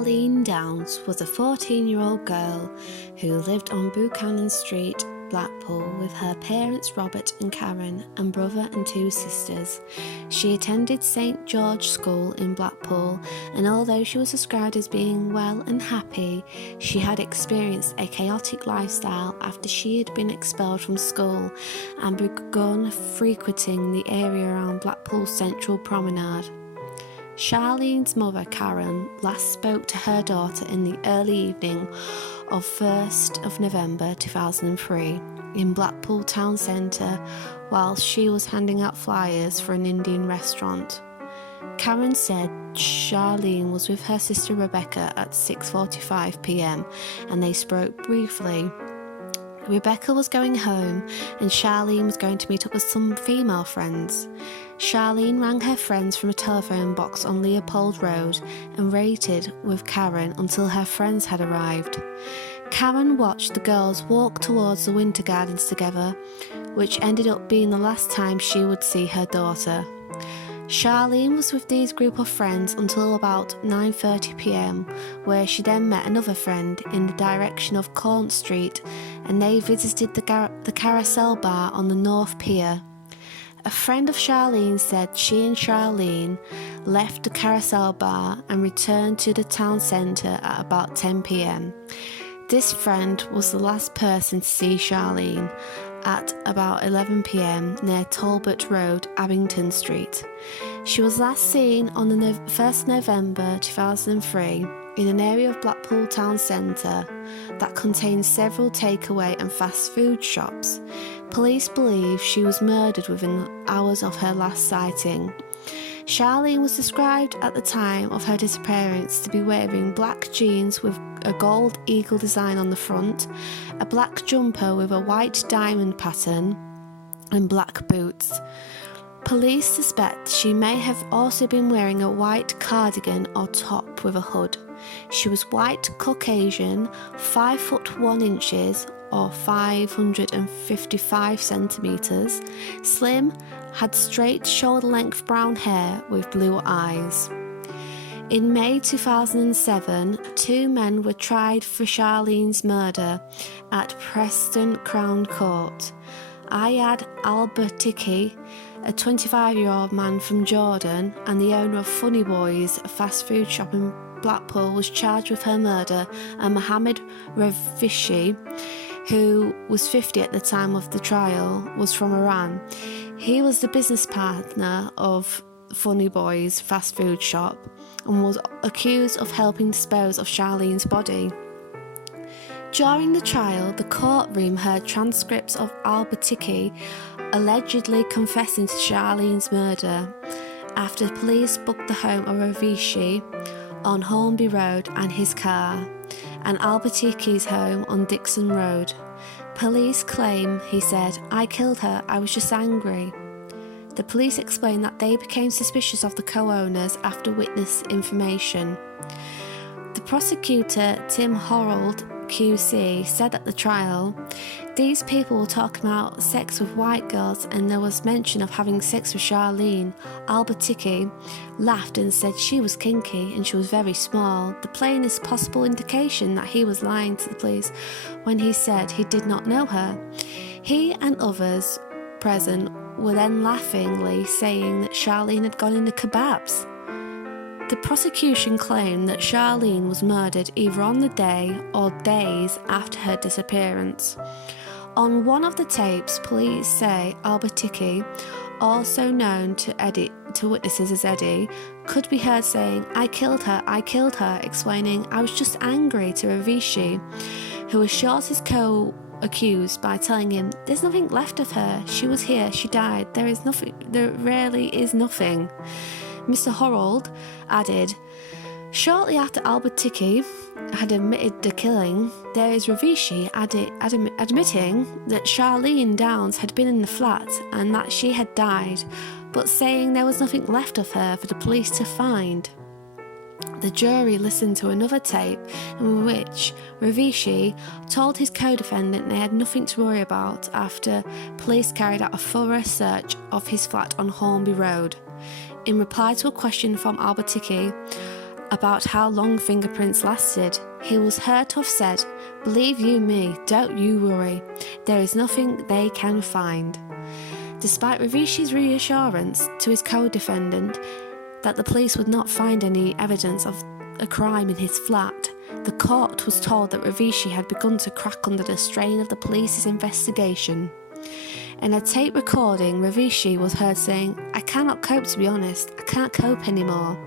Charlene Downes was a 14-year-old girl who lived on Buchanan Street, Blackpool, with her parents Robert and Karen and brother and two sisters. She attended St George School in Blackpool, and although she was described as being well and happy, she had experienced a chaotic lifestyle after she had been expelled from school and begun frequenting the area around Blackpool's Central Promenade. Charlene's mother, Karen, last spoke to her daughter in the early evening of 1st of November 2003 in Blackpool town centre while she was handing out flyers for an Indian restaurant. Karen said Charlene was with her sister Rebecca at 6:45 p.m. and they spoke briefly. Rebecca was going home and Charlene was going to meet up with some female friends. Charlene rang her friends from a telephone box on Leopold Road and waited with Karen until her friends had arrived. Karen watched the girls walk towards the Winter Gardens together, which ended up being the last time she would see her daughter. Charlene was with these group of friends until about 9:30 p.m, where she then met another friend in the direction of Corn Street, and they visited the Carousel Bar on the North Pier. A friend of Charlene said she and Charlene left the Carousel Bar and returned to the town centre at about 10 p.m. This friend was the last person to see Charlene at about 11 p.m. near Talbot Road, Abington Street. She was last seen on the 1st November 2003 in an area of Blackpool town centre that contains several takeaway and fast food shops. Police believe she was murdered within hours of her last sighting. Charlene was described at the time of her disappearance to be wearing black jeans with a gold eagle design on the front, a black jumper with a white diamond pattern, and black boots. Police suspect she may have also been wearing a white cardigan or top with a hood. She was white Caucasian, 5 foot 1 inches or 555 centimetres, slim, had straight shoulder-length brown hair with blue eyes. In May 2007, 2 men were tried for Charlene's murder at Preston Crown Court. Ayad Albertiki, a 25-year-old man from Jordan and the owner of Funny Boys, a fast food shop in Blackpool, was charged with her murder, and Mohammed Ravishi, who was 50 at the time of the trial, was from Iran. He was the business partner of Funny Boys fast food shop and was accused of helping dispose of Charlene's body. During the trial, the courtroom heard transcripts of Albertiki allegedly confessing to Charlene's murder after police booked the home of Ravishi on Hornby Road and his car, and Albertiki's home on Dixon Road. Police claim he said, "I killed her, I was just angry." The police explained that they became suspicious of the co-owners after witness information. The prosecutor, Tim Horold, QC, said at the trial, "These people were talking about sex with white girls and there was mention of having sex with Charlene. Albertiki laughed and said she was kinky and she was very small. The plainest possible indication that he was lying to the police when he said he did not know her." He and others present were then laughingly saying that Charlene had gone into kebabs. The prosecution claimed that Charlene was murdered either on the day or days after her disappearance. On one of the tapes, police say Albertiki, also known to witnesses as Eddie, could be heard saying, I killed her, explaining, "I was just angry," to Ravishi, who assured his co-accused by telling him, "There's nothing left of her. She was here, she died. There really is nothing." Mr. Horold added, "Shortly after Albertiki had admitted the killing, there is Ravishi admitting that Charlene Downes had been in the flat and that she had died, but saying there was nothing left of her for the police to find." The jury listened to another tape in which Ravishi told his co-defendant they had nothing to worry about after police carried out a thorough search of his flat on Hornby Road. In reply to a question from Albertiki, about how long fingerprints lasted. He was heard to have said, "Believe you me, don't you worry. There is nothing they can find." Despite Ravishi's reassurance to his co-defendant that the police would not find any evidence of a crime in his flat, the court was told that Ravishi had begun to crack under the strain of the police's investigation. In a tape recording, Ravishi was heard saying, "I cannot cope, to be honest. I can't cope anymore.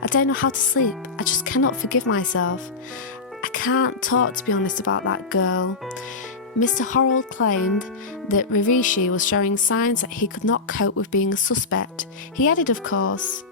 I don't know how to sleep. I just cannot forgive myself. I can't talk, to be honest, about that girl." Mr. Horrell claimed that Ravishi was showing signs that he could not cope with being a suspect. He added, of course,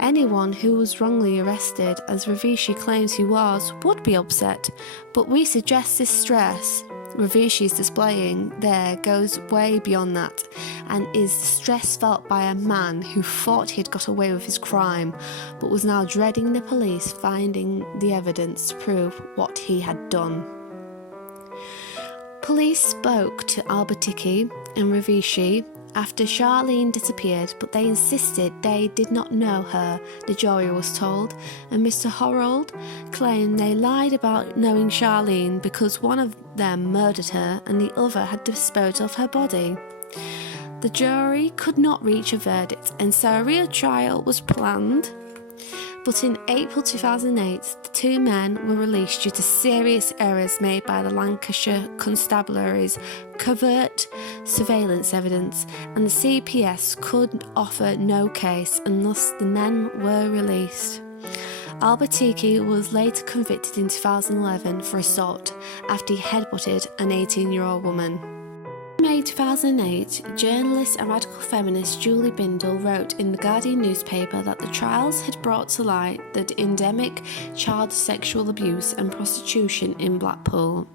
anyone who was wrongly arrested, as Ravishi claims he was, would be upset, but we suggest this stress Ravishi is displaying there goes way beyond that, and is the stress felt by a man who thought he had got away with his crime, but was now dreading the police finding the evidence to prove what he had done. Police spoke to Albertiki and Ravishi after Charlene disappeared, but they insisted they did not know her, the jury was told, and Mr. Horrell claimed they lied about knowing Charlene because one of them murdered her and the other had disposed of her body. The jury could not reach a verdict, and so a real trial was planned. But in April 2008, the two men were released due to serious errors made by the Lancashire Constabulary's covert surveillance evidence, and the CPS could offer no case, and thus the men were released. Albertiki was later convicted in 2011 for assault after he headbutted an 18-year-old woman. In May 2008, journalist and radical feminist Julie Bindel wrote in the Guardian newspaper that the trials had brought to light the endemic child sexual abuse and prostitution in Blackpool.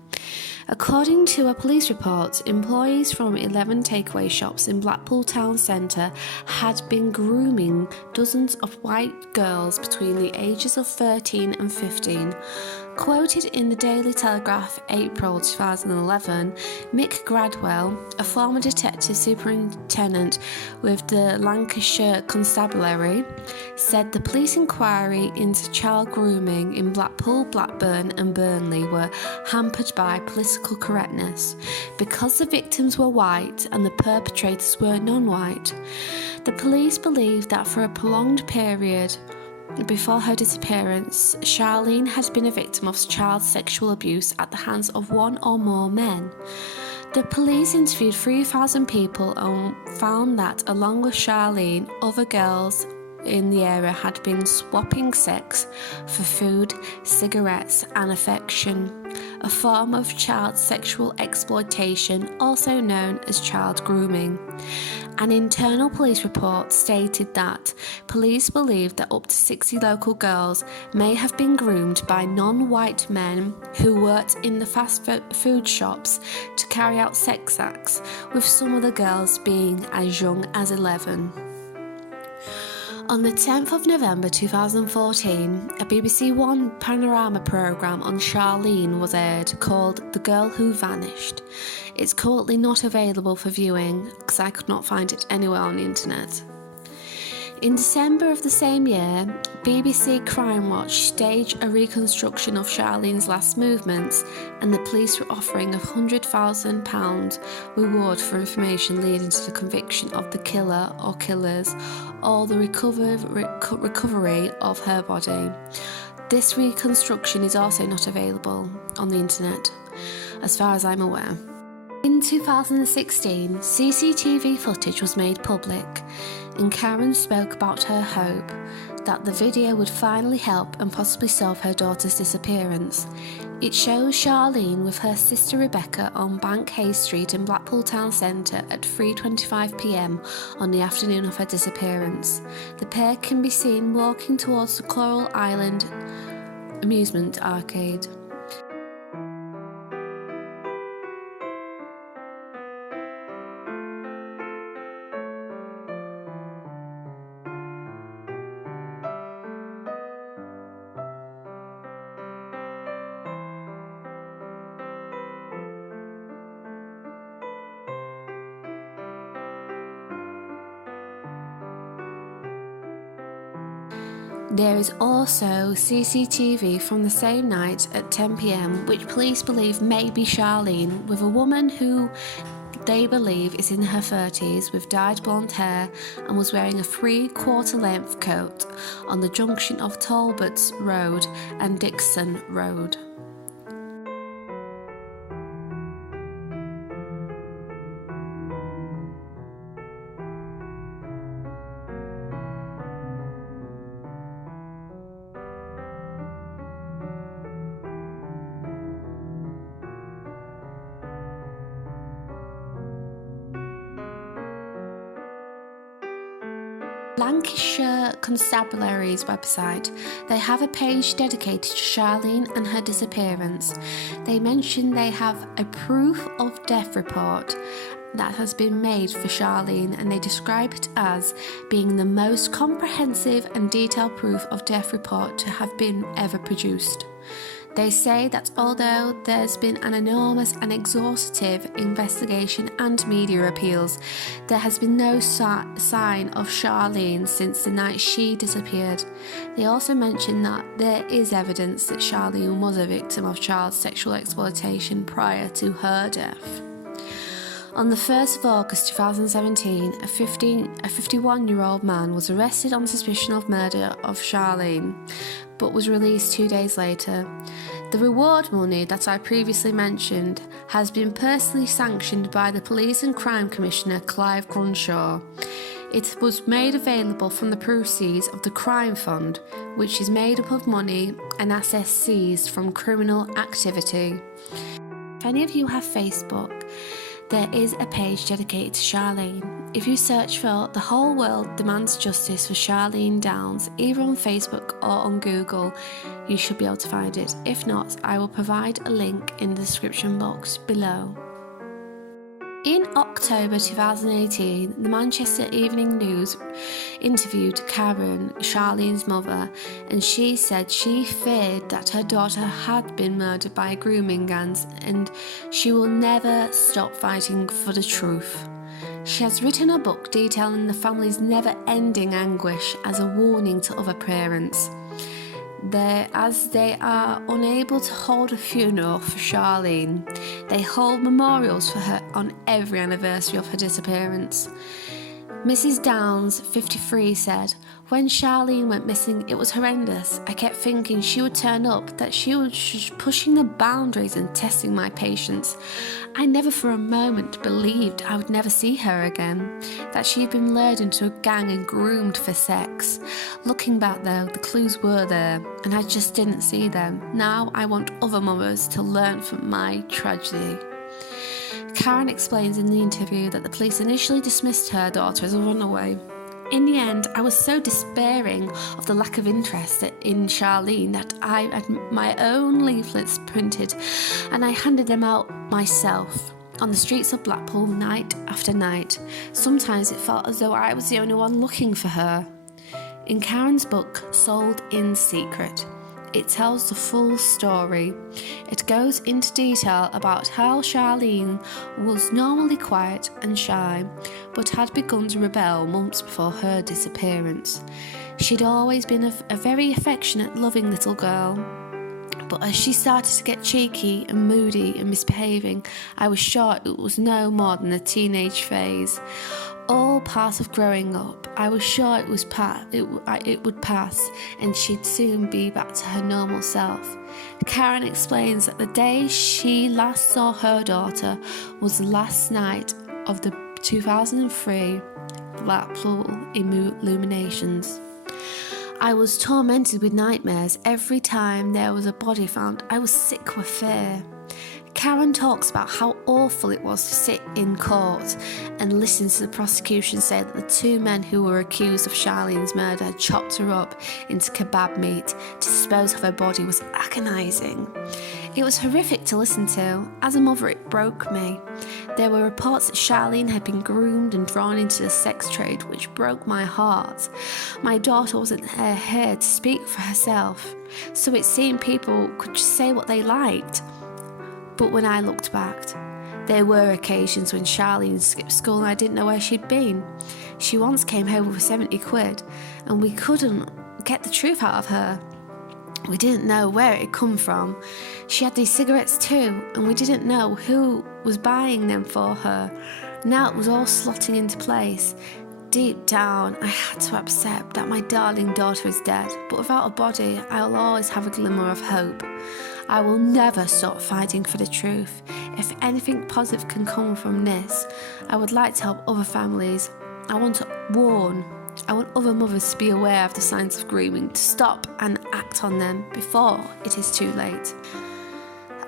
According to a police report, employees from 11 takeaway shops in Blackpool town centre had been grooming dozens of white girls between the ages of 13 and 15. Quoted in the Daily Telegraph, April 2011, Mick Gradwell, a former detective superintendent with the Lancashire Constabulary, said the police inquiry into child grooming in Blackpool, Blackburn and Burnley were hampered by political correctness because the victims were white and the perpetrators were non-white. The police believed that for a prolonged period before her disappearance, Charlene had been a victim of child sexual abuse at the hands of one or more men. The police interviewed 3,000 people and found that, along with Charlene, other girls in the area had been swapping sex for food, cigarettes and affection, a form of child sexual exploitation also known as child grooming. An internal police report stated that police believed that up to 60 local girls may have been groomed by non-white men who worked in the fast food shops to carry out sex acts, with some of the girls being as young as 11. On the 10th of November 2014, a BBC One panorama programme on Charlene was aired called The Girl Who Vanished. It's currently not available for viewing because I could not find it anywhere on the internet. In December of the same year, BBC Crime Watch staged a reconstruction of Charlene's last movements, and the police were offering a £100,000 reward for information leading to the conviction of the killer or killers, or the recovery of her body. This reconstruction is also not available on the internet, as far as I'm aware. In 2016, CCTV footage was made public, and Karen spoke about her hope that the video would finally help and possibly solve her daughter's disappearance. It shows Charlene with her sister Rebecca on Bank Hay Street in Blackpool Town Centre at 3:25 p.m. on the afternoon of her disappearance. The pair can be seen walking towards the Coral Island amusement arcade. There is also CCTV from the same night at 10 p.m, which police believe may be Charlene, with a woman who they believe is in her 30s with dyed blonde hair and was wearing a 3/4 length coat on the junction of Talbots Road and Dixon Road. Lancashire Constabulary's website, they have a page dedicated to Charlene and her disappearance. They mention they have a proof of death report that has been made for Charlene, and they describe it as being the most comprehensive and detailed proof of death report to have been ever produced. They say that although there's been an enormous and exhaustive investigation and media appeals, there has been no sign of Charlene since the night she disappeared. They also mention that there is evidence that Charlene was a victim of child sexual exploitation prior to her death. On the 1st of August 2017, a 51-year-old man was arrested on suspicion of murder of Charlene, but was released 2 days later. The reward money that I previously mentioned has been personally sanctioned by the Police and Crime Commissioner Clive Grunshaw. It was made available from the proceeds of the Crime Fund, which is made up of money and assets seized from criminal activity. If any of you have Facebook, there is a page dedicated to Charlene. If you search for "The Whole World Demands Justice for Charlene Downes," either on Facebook or on Google, you should be able to find it. If not, I will provide a link in the description box below. In October 2018, the Manchester Evening News interviewed Karen, Charlene's mother, and she said she feared that her daughter had been murdered by grooming gangs and she will never stop fighting for the truth. She has written a book detailing the family's never-ending anguish as a warning to other parents. As they are unable to hold a funeral for Charlene, they hold memorials for her on every anniversary of her disappearance. Mrs. Downes, 53, said, "When Charlene went missing, it was horrendous. I kept thinking she would turn up, that she was just pushing the boundaries and testing my patience. I never for a moment believed I would never see her again, that she had been lured into a gang and groomed for sex. Looking back though, the clues were there, and I just didn't see them. Now I want other mothers to learn from my tragedy." Karen explains in the interview that the police initially dismissed her daughter as a runaway. "In the end, I was so despairing of the lack of interest in Charlene that I had my own leaflets printed and I handed them out myself on the streets of Blackpool night after night. Sometimes it felt as though I was the only one looking for her." In Karen's book, Sold in Secret, it tells the full story. It goes into detail about how Charlene was normally quiet and shy, but had begun to rebel months before her disappearance. She'd always been a very affectionate, loving little girl, but as she started to get cheeky and moody and misbehaving, I was sure it was no more than a teenage phase. All part of growing up. I was sure it would pass and she'd soon be back to her normal self. Karen explains that the day she last saw her daughter was the last night of the 2003 Blackpool illuminations. "I was tormented with nightmares every time there was a body found. I was sick with fear." Karen talks about how awful it was to sit in court and listen to the prosecution say that the two men who were accused of Charlene's murder had chopped her up into kebab meat to dispose of her body was agonising. It was horrific to listen to. As a mother, it broke me. There were reports that Charlene had been groomed and drawn into the sex trade, which broke my heart. My daughter wasn't here to speak for herself, so it seemed people could just say what they liked. But when I looked back, there were occasions when Charlene skipped school and I didn't know where she'd been. She once came home with 70 quid and we couldn't get the truth out of her. We didn't know where it had come from. She had these cigarettes too, and we didn't know who was buying them for her. Now it was all slotting into place. Deep down, I had to accept that my darling daughter is dead, but without a body, I'll always have a glimmer of hope. I will never stop fighting for the truth. If anything positive can come from this, I would like to help other families. I want other mothers to be aware of the signs of grooming, to stop and act on them before it is too late.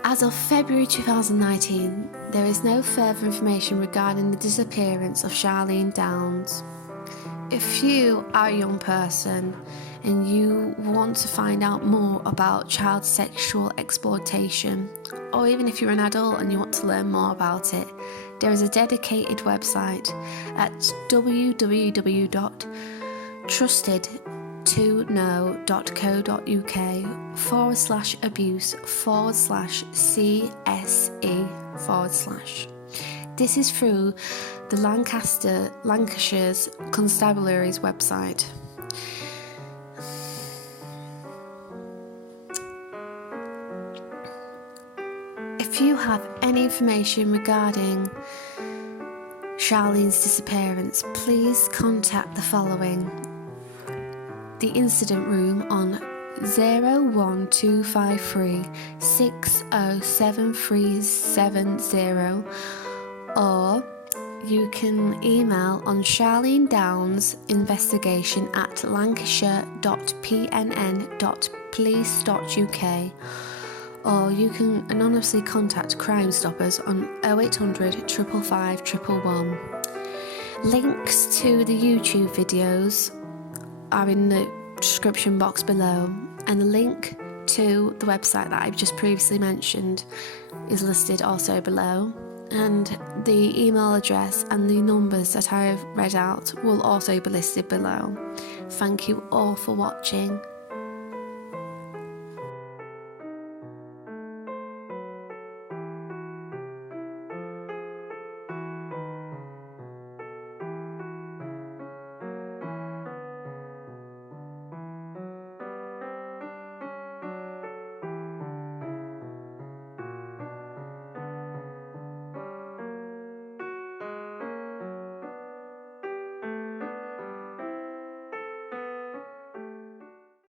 As of February 2019, there is no further information regarding the disappearance of Charlene Downes. If you are a young person and you want to find out more about child sexual exploitation, or even if you're an adult and you want to learn more about it, there is a dedicated website at www.trustedtoknow.co.uk/abuse/CSE/. This is through the Lancashire's Constabulary's website. If you have any information regarding Charlene's disappearance, please contact the following: the incident room on 01253 607370, or you can email on Charlene Downes investigation at lancashire.pnn.police.uk, or you can anonymously contact Crimestoppers on 0800 555 111. Links to the YouTube videos are in the description box below, and the link to the website that I've just previously mentioned is listed also below, and the email address and the numbers that I've read out will also be listed below. Thank you all for watching.